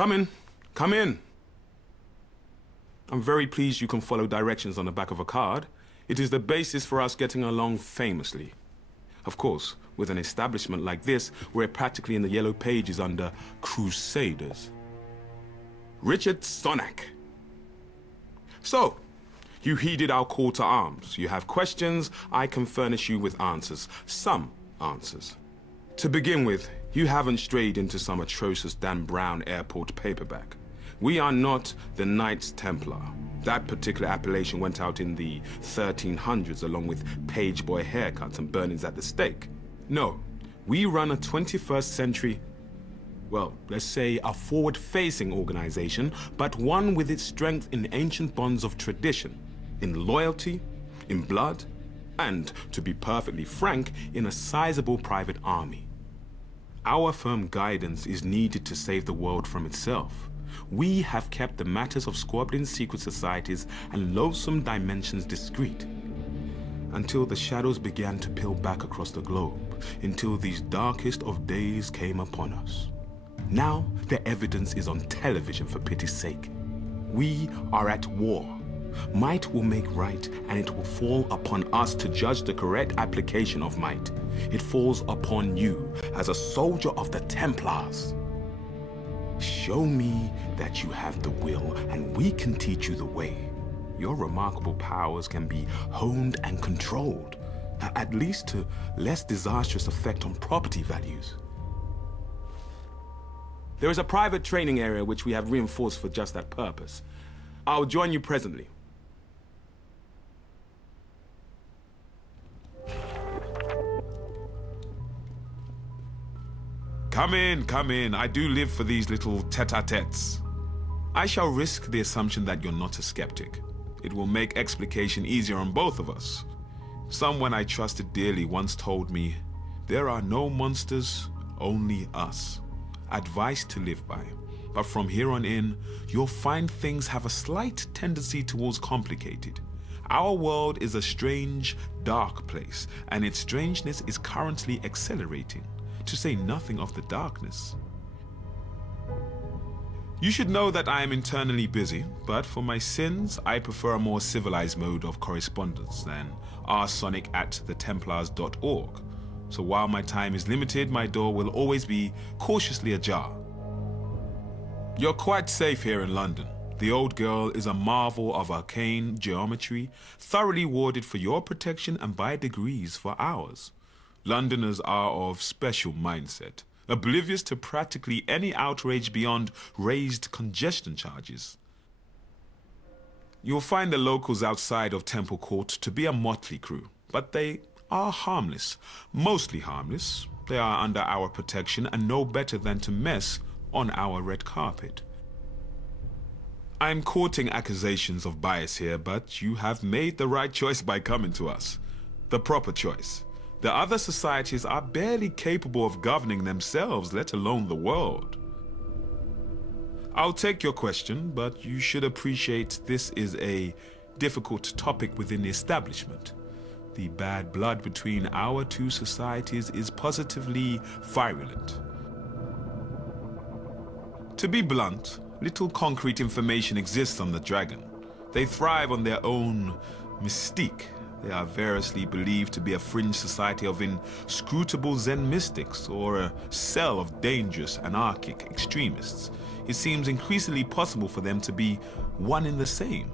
Come in. Come in. I'm very pleased you can follow directions on the back of a card. It is the basis for us getting along famously. Of course, with an establishment like this, we're practically in the yellow pages under Crusaders. Richard Sonak. So, you heeded our call to arms. You have questions, I can furnish you with answers. Some answers. To begin with, you haven't strayed into some atrocious Dan Brown airport paperback. We are not the Knights Templar. That particular appellation went out in the 1300s along with page boy haircuts and burnings at the stake. No, we run a 21st century, well, let's say a forward-facing organization, but one with its strength in ancient bonds of tradition, in loyalty, in blood, and, to be perfectly frank, in a sizable private army. Our firm guidance is needed to save the world from itself. We have kept the matters of squabbling secret societies and loathsome dimensions discreet, until the shadows began to peel back across the globe, until these darkest of days came upon us. Now, the evidence is on television, for pity's sake. We are at war. Might will make right, and it will fall upon us to judge the correct application of might. It falls upon you as a soldier of the Templars. Show me that you have the will, and we can teach you the way. Your remarkable powers can be honed and controlled, at least to less disastrous effect on property values. There is a private training area which we have reinforced for just that purpose. I'll join you presently. Come in, come in. I do live for these little tete-a-tetes. I shall risk the assumption that you're not a skeptic. It will make explication easier on both of us. Someone I trusted dearly once told me, there are no monsters, only us. Advice to live by. But from here on in, you'll find things have a slight tendency towards complicated. Our world is a strange, dark place, and its strangeness is currently accelerating, to say nothing of the darkness. You should know that I am internally busy, but for my sins, I prefer a more civilized mode of correspondence than rsonic@thetemplars.org. So while my time is limited, my door will always be cautiously ajar. You're quite safe here in London. The old girl is a marvel of arcane geometry, thoroughly warded for your protection and by degrees for ours. Londoners are of special mindset, oblivious to practically any outrage beyond raised congestion charges. You'll find the locals outside of Temple Court to be a motley crew, but they are harmless, mostly harmless. They are under our protection and know better than to mess on our red carpet. I'm courting accusations of bias here, but you have made the right choice by coming to us. The proper choice. The other societies are barely capable of governing themselves, let alone the world. I'll take your question, but you should appreciate this is a difficult topic within the establishment. The bad blood between our two societies is positively virulent. To be blunt, little concrete information exists on the Dragon. They thrive on their own mystique. They are variously believed to be a fringe society of inscrutable Zen mystics or a cell of dangerous anarchic extremists. It seems increasingly possible for them to be one and the same.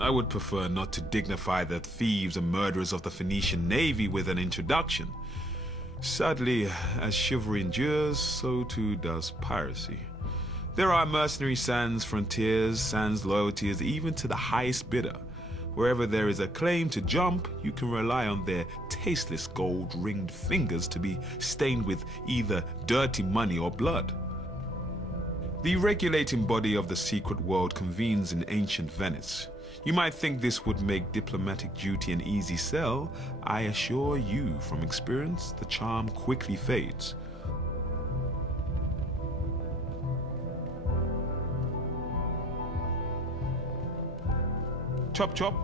I would prefer not to dignify the thieves and murderers of the Phoenician Navy with an introduction. Sadly, as chivalry endures, so too does piracy. There are mercenary sans frontiers, sans loyalties, even to the highest bidder. Wherever there is a claim to jump, you can rely on their tasteless gold-ringed fingers to be stained with either dirty money or blood. The regulating body of the secret world convenes in ancient Venice. You might think this would make diplomatic duty an easy sell. I assure you from experience, the charm quickly fades. Chop chop.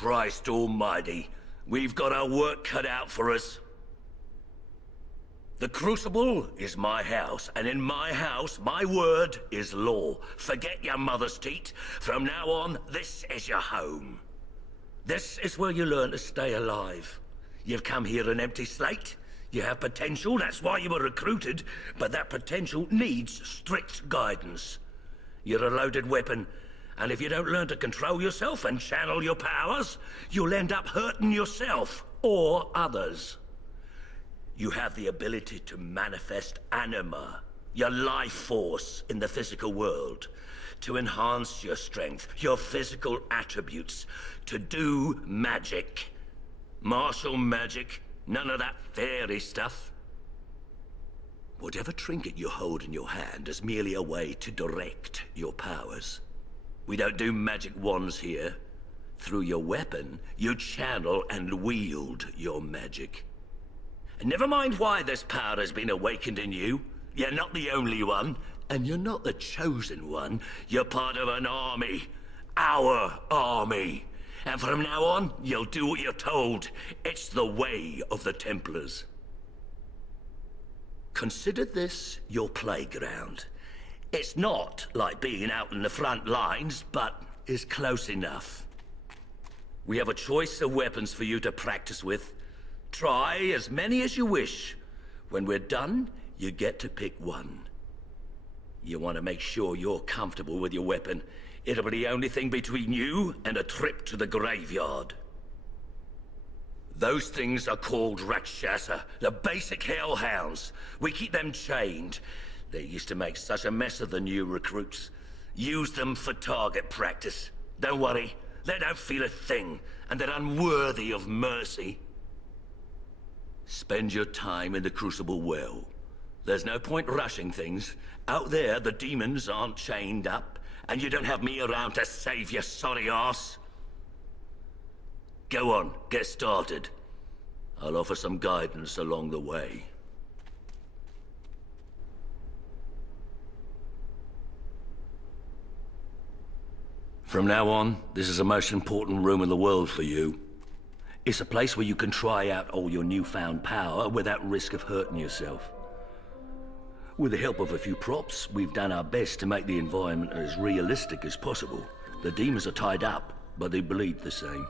Christ almighty, we've got our work cut out for us. The Crucible is my house, and in my house, my word is law. Forget your mother's teat. From now on, this is your home. This is where you learn to stay alive. You've come here an empty slate. You have potential, that's why you were recruited, but that potential needs strict guidance. You're a loaded weapon, and if you don't learn to control yourself and channel your powers, you'll end up hurting yourself or others. You have the ability to manifest anima, your life force in the physical world, to enhance your strength, your physical attributes, to do magic. Martial magic, none of that fairy stuff. Whatever trinket you hold in your hand is merely a way to direct your powers. We don't do magic wands here. Through your weapon, you channel and wield your magic. And never mind why this power has been awakened in you. You're not the only one, and you're not the chosen one. You're part of an army. Our army. And from now on, you'll do what you're told. It's the way of the Templars. Consider this your playground. It's not like being out in the front lines, but is close enough. We have a choice of weapons for you to practice with. Try as many as you wish. When we're done, you get to pick one. You want to make sure you're comfortable with your weapon. It'll be the only thing between you and a trip to the graveyard. Those things are called Rakshasa, the basic hellhounds. We keep them chained. They used to make such a mess of the new recruits. Use them for target practice. Don't worry, they don't feel a thing, and they're unworthy of mercy. Spend your time in the Crucible well. There's no point rushing things. Out there, the demons aren't chained up, and you don't have me around to save your sorry ass. Go on, get started. I'll offer some guidance along the way. From now on, this is the most important room in the world for you. It's a place where you can try out all your newfound power without risk of hurting yourself. With the help of a few props, we've done our best to make the environment as realistic as possible. The demons are tied up, but they bleed the same.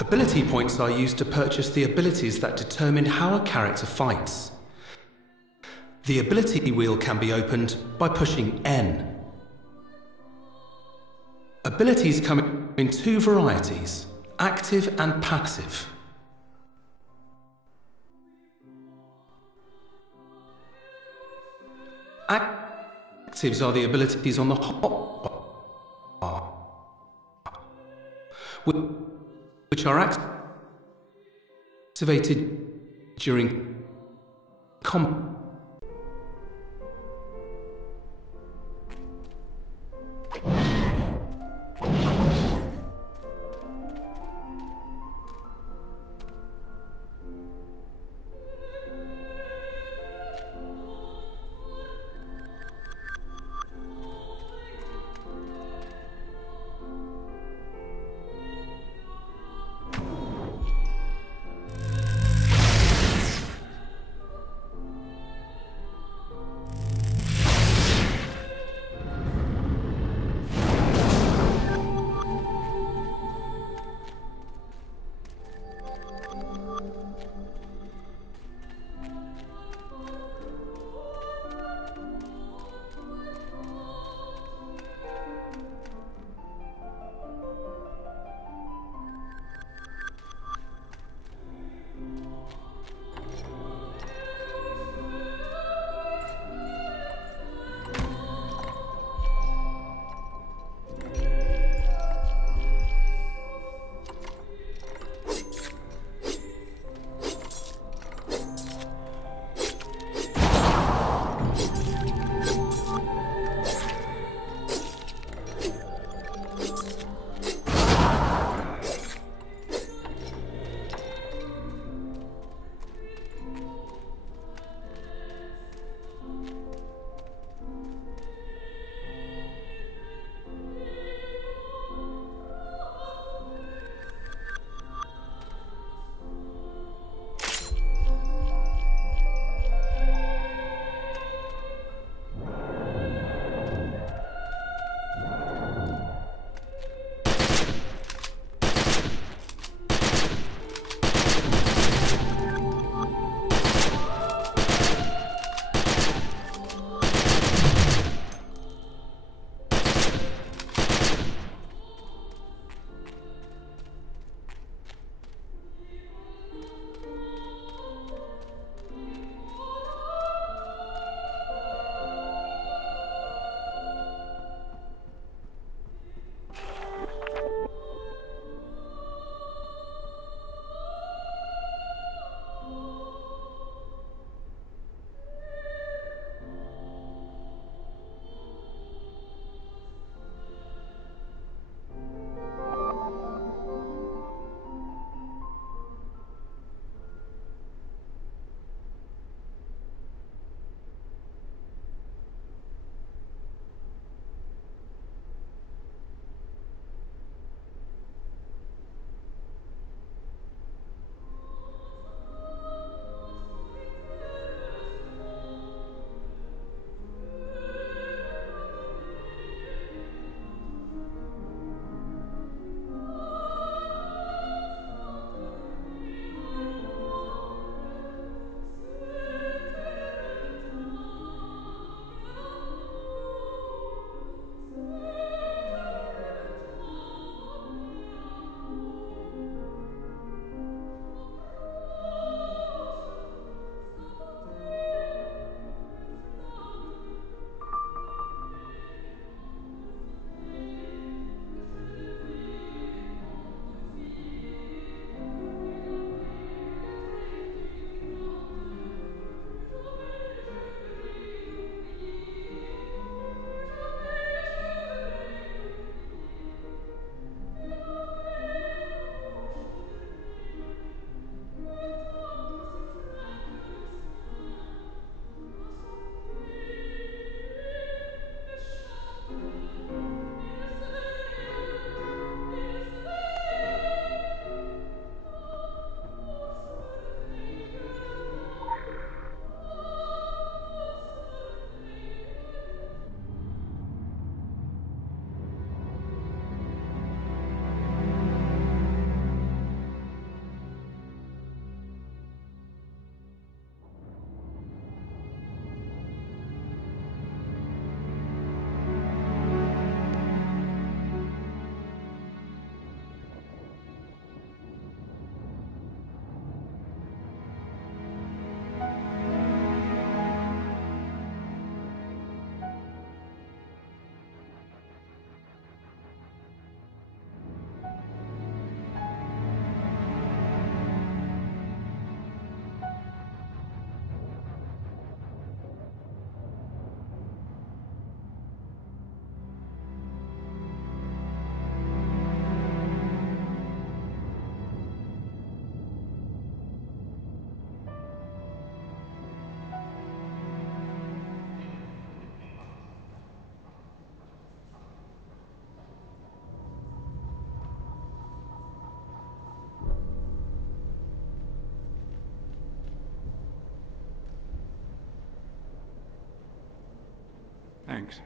Ability points are used to purchase the abilities that determine how a character fights. The ability wheel can be opened by pushing N. Abilities come in two varieties, active and passive. Actives are the abilities on the hotbar, which are activated during combat. Thanks.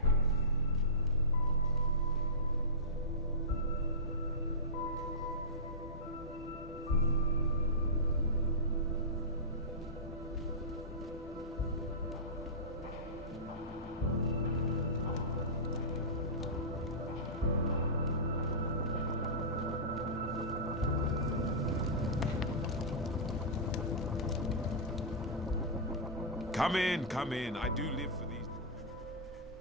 Come in. I do live for these.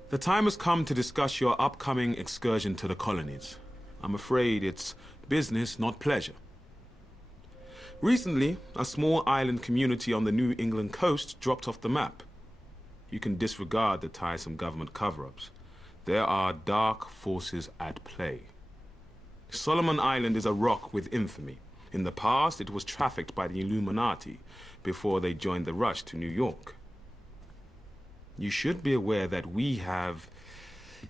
The time has come to discuss your upcoming excursion to the colonies. I'm afraid it's business, not pleasure. Recently, a small island community on the New England coast dropped off the map. You can disregard the tiresome government cover-ups. There are dark forces at play. Solomon Island is a rock with infamy. In the past, it was trafficked by the Illuminati before they joined the rush to New York. You should be aware that we have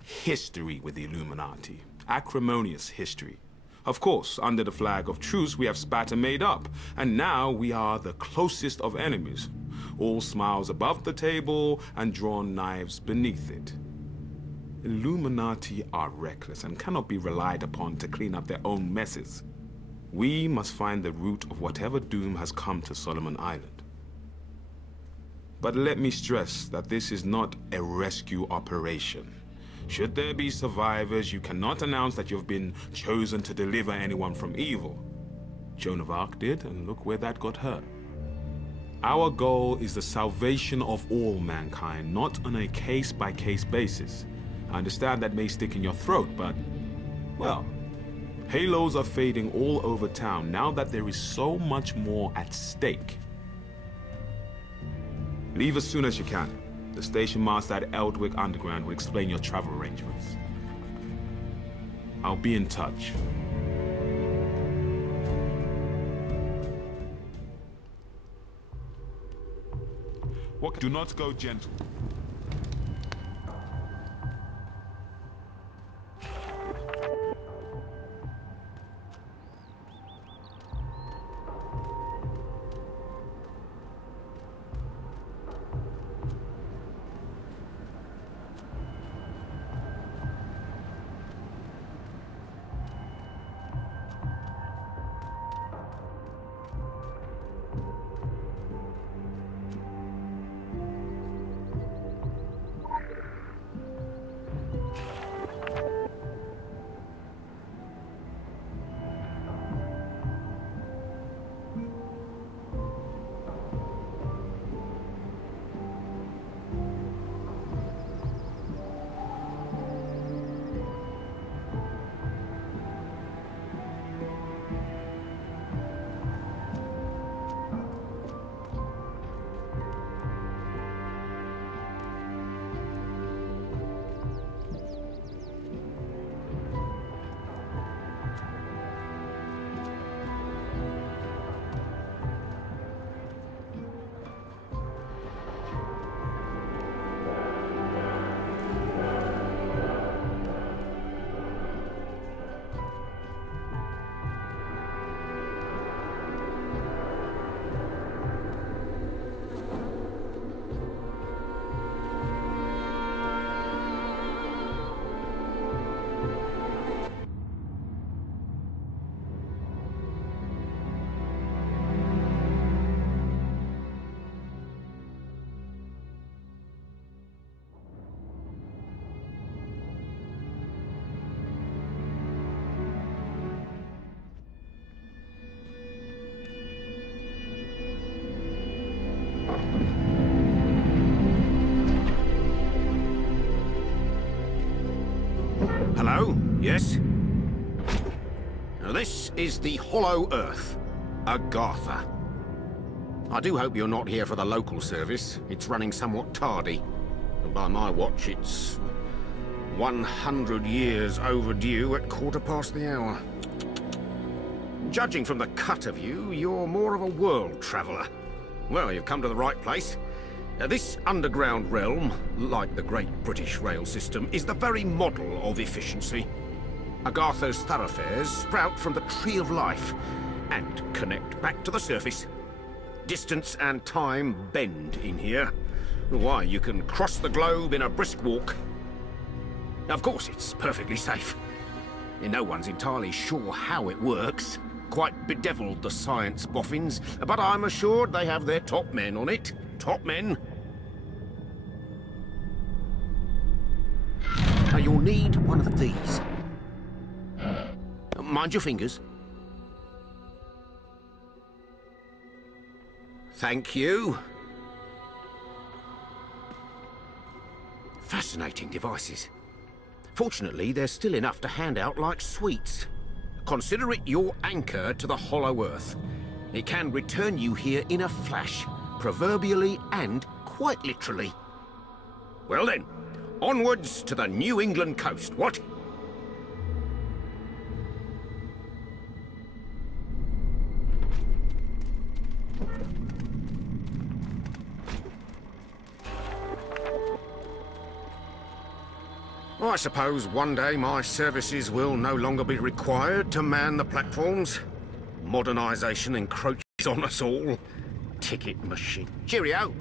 history with the Illuminati. Acrimonious history. Of course, under the flag of truce, we have spat and made up. And now we are the closest of enemies. All smiles above the table and drawn knives beneath it. Illuminati are reckless and cannot be relied upon to clean up their own messes. We must find the root of whatever doom has come to Solomon Island. But let me stress that this is not a rescue operation. Should there be survivors, you cannot announce that you've been chosen to deliver anyone from evil. Joan of Arc did, and look where that got her. Our goal is the salvation of all mankind, not on a case-by-case basis. I understand that may stick in your throat, but, well, halos are fading all over town now that there is so much more at stake. Leave as soon as you can. The station master at Eldwick Underground will explain your travel arrangements. I'll be in touch. Do not go gentle. Hello? Yes? Now this is the Hollow Earth, Agartha. I do hope you're not here for the local service. It's running somewhat tardy. And by my watch, it's 100 years overdue at 1/4 the hour. Judging from the cut of you, you're more of a world traveller. Well, you've come to the right place. This underground realm, like the Great British Rail System, is the very model of efficiency. Agartha's thoroughfares sprout from the Tree of Life and connect back to the surface. Distance and time bend in here. Why, you can cross the globe in a brisk walk Of course, it's perfectly safe. No one's entirely sure how it works. Quite bedeviled, the science boffins, but I'm assured they have their top men on it. Top men. Now, you'll need one of these. Mind your fingers. Thank you. Fascinating devices. Fortunately, there's still enough to hand out like sweets. Consider it your anchor to the hollow earth. It can return you here in a flash, proverbially and quite literally. Well then, onwards to the New England coast, what? I suppose one day my services will no longer be required to man the platforms. Modernisation encroaches on us all. Ticket machine. Cheerio!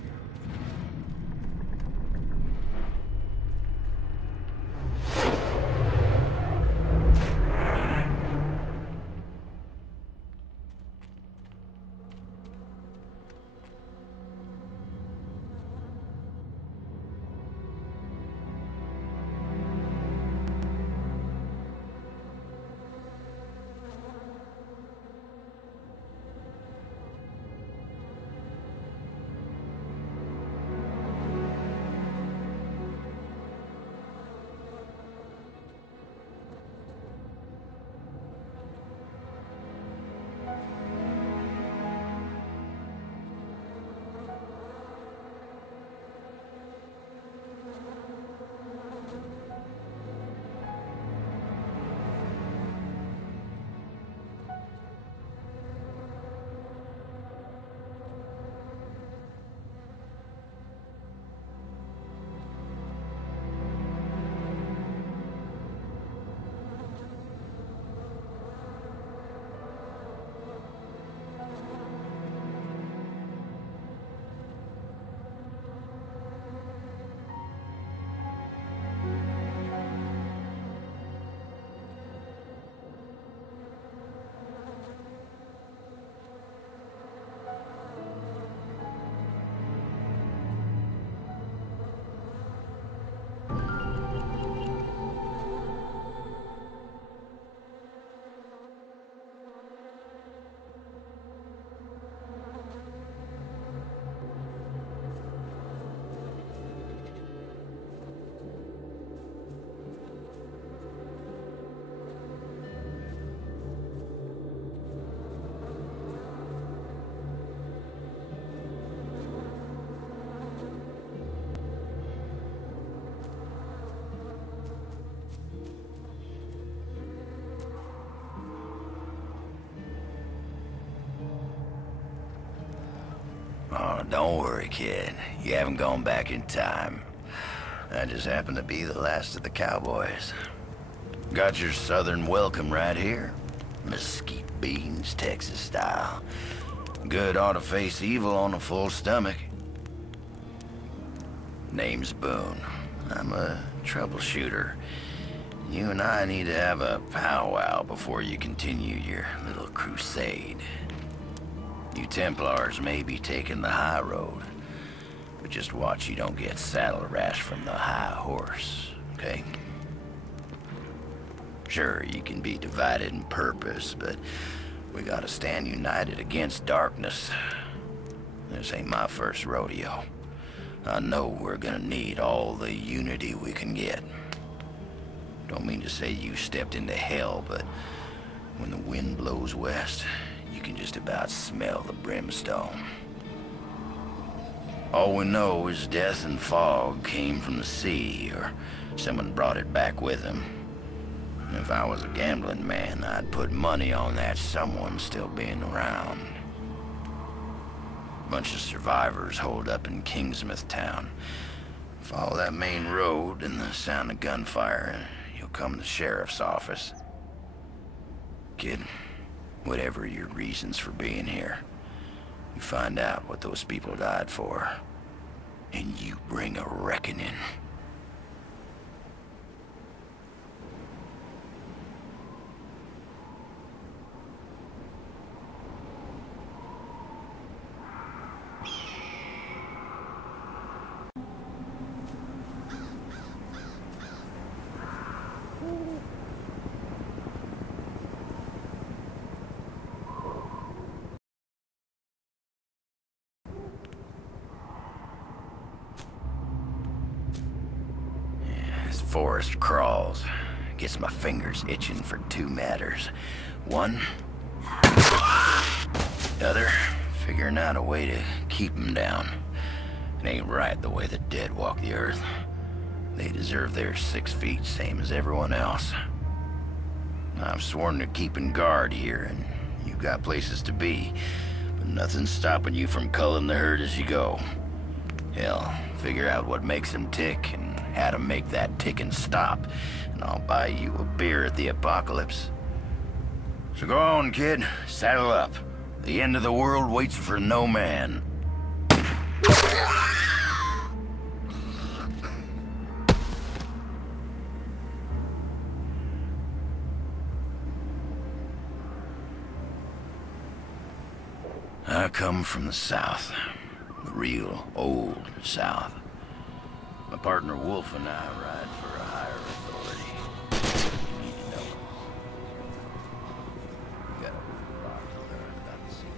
Oh, don't worry, kid. You haven't gone back in time. I just happen to be the last of the cowboys. Got your southern welcome right here. Mesquite beans, Texas style. Good ought to face evil on a full stomach. Name's Boone. I'm a troubleshooter. You and I need to have a powwow before you continue your little crusade. You Templars may be taking the high road, but just watch you don't get saddle rash from the high horse, okay? Sure, you can be divided in purpose, but we gotta stand united against darkness. This ain't my first rodeo. I know we're gonna need all the unity we can get. Don't mean to say you stepped into hell, but when the wind blows west, you can just about smell the brimstone. All we know is death and fog came from the sea, or someone brought it back with them. If I was a gambling man, I'd put money on that someone still being around. Bunch of survivors holed up in Kingsmouth town. Follow that main road and the sound of gunfire, and you'll come to the sheriff's office. Kid, whatever your reasons for being here, you find out what those people died for, and you bring a reckoning. forest crawls. Gets my fingers itching for two matters. One, other, figuring out a way to keep them down. It ain't right the way the dead walk the earth. They deserve their 6 feet, same as everyone else. I've sworn to keeping guard here, and you've got places to be, but nothing's stopping you from culling the herd as you go. Hell, figure out what makes them tick and how to make that ticking stop, and I'll buy you a beer at the apocalypse. So go on, kid. Saddle up. The end of the world waits for no man. I come from the South. The real old South. My partner Wolf and I ride for a higher authority. You need to know. You got a lot to learn about the sea.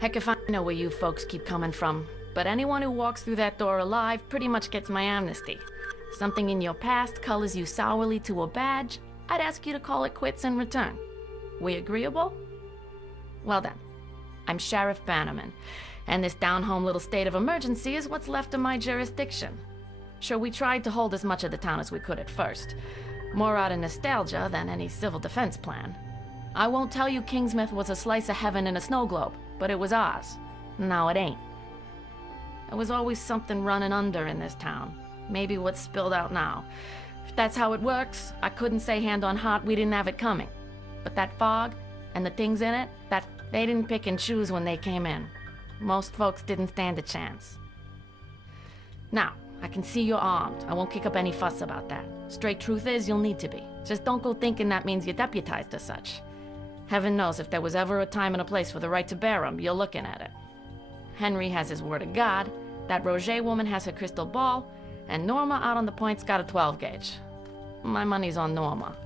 Heck if I know where you folks keep coming from, but anyone who walks through that door alive pretty much gets my amnesty. Something in your past colors you sourly to a badge, I'd ask you to call it quits in return. We agreeable? Well then, I'm Sheriff Bannerman, and this down-home little state of emergency is what's left of my jurisdiction. Sure, we tried to hold as much of the town as we could at first. More out of nostalgia than any civil defense plan. I won't tell you Kingsmouth was a slice of heaven in a snow globe, but it was ours. Now it ain't. There was always something running under in this town. Maybe what's spilled out now. If that's how it works, I couldn't say hand on heart we didn't have it coming. But that fog, and the things in it, they didn't pick and choose when they came in. Most folks didn't stand a chance. Now, I can see you're armed. I won't kick up any fuss about that. Straight truth is, you'll need to be. Just don't go thinking that means you're deputized as such. Heaven knows if there was ever a time and a place for the right to bear 'em, you're looking at it. Henry has his word of God, that Roger woman has her crystal ball, and Norma out on the point's got a 12 gauge. My money's on Norma.